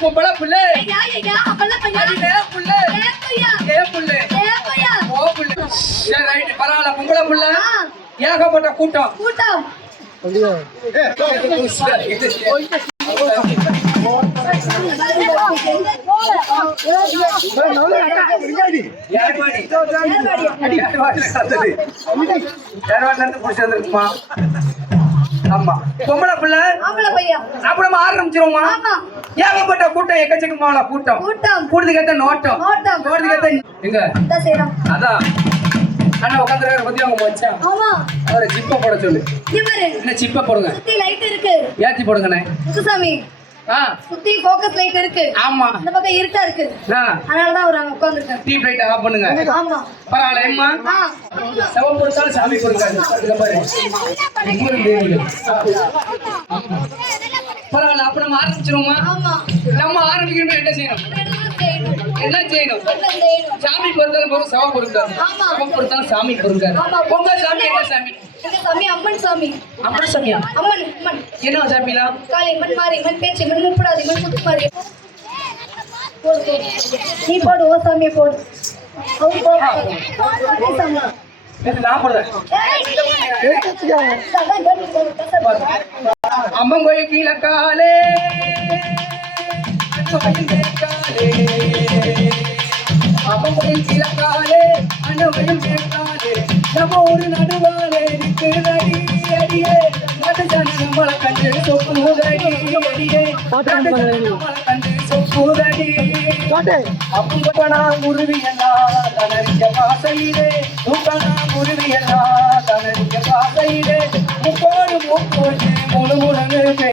பொம்பளை புள்ள பரவாயில்ல பொம்பளை புள்ள ஏகப்பட்ட கூட்டம் பிடிச்சிருக்குமா ஆமா பொம்பளை புள்ள அப்புறமா ஆரம்பிச்சிருவோமா ஏகப்பட்ட கூட்டம் எக்கச்சக்கமான கூட்டம் கூடுதுக்கேத்த நோட்டம் கூடுதுக்கேத்த எங்க அதான் அண்ணா உட்காந்துருக்காரு பத்தி அவங்க மச்சான் அவரை சிப்ப போட சொல்லு என்ன சிப்ப போடுங்க ஏத்தி போடுங்கண்ணே முத்துசாமி சுத்தி ஃபோக்கஸ் லைட் இருக்கு ஆமா இந்த பக்கம் இருட்டா இருக்கு அதனால தான் அவர் அங்க உட்கார்ந்திருக்காரு டீப் லைட் ஆஃப் பண்ணுங்க ஆமா பரவாயில்ல அம்மா சவம் கொடுத்தாலும் சாமி கொடுக்காது அதுல பாரு பரவாயில்ல அப்ப நம்ம ஆரம்பிச்சிருவோமா நம்ம ஆரம்பிக்கணும் என்ன செய்யணும் என்ன செய்யணும் சாமி பொறுத்தாலும் போதும் சவம் பொறுத்தாலும் சவம் பொறுத்தாலும் சாமி பொறுக்காது உங்க சாமி என்ன சாமி சாமி அம்மன் சாமி அம்மன் சாமியா அம்மன் அம்மன் என்ன சாமிலா காலை மண் மாறி மண் பேச்சு மண் முப்படாது மண் முத்து மாறி நீ போடு ஓ சாமியை போடு நான் போடுறேன் அம்மன் கோயில் கீழே காலே அம்மன் கோயில் கீழே காலே அண்ணன் கேட்காலே நம்ம ஒரு நடுவாலே நிற்கிறடி அடியே நம்மளை கண்டு சொப்புதடி அடியே நம்மளை கண்டு சொப்புதடி அப்பனா உருவியல்லா தனறிய பாசையிலே முப்பனா உருவியல்லா தனறிய பாசையிலே முப்போடு முப்போடு முழு முழு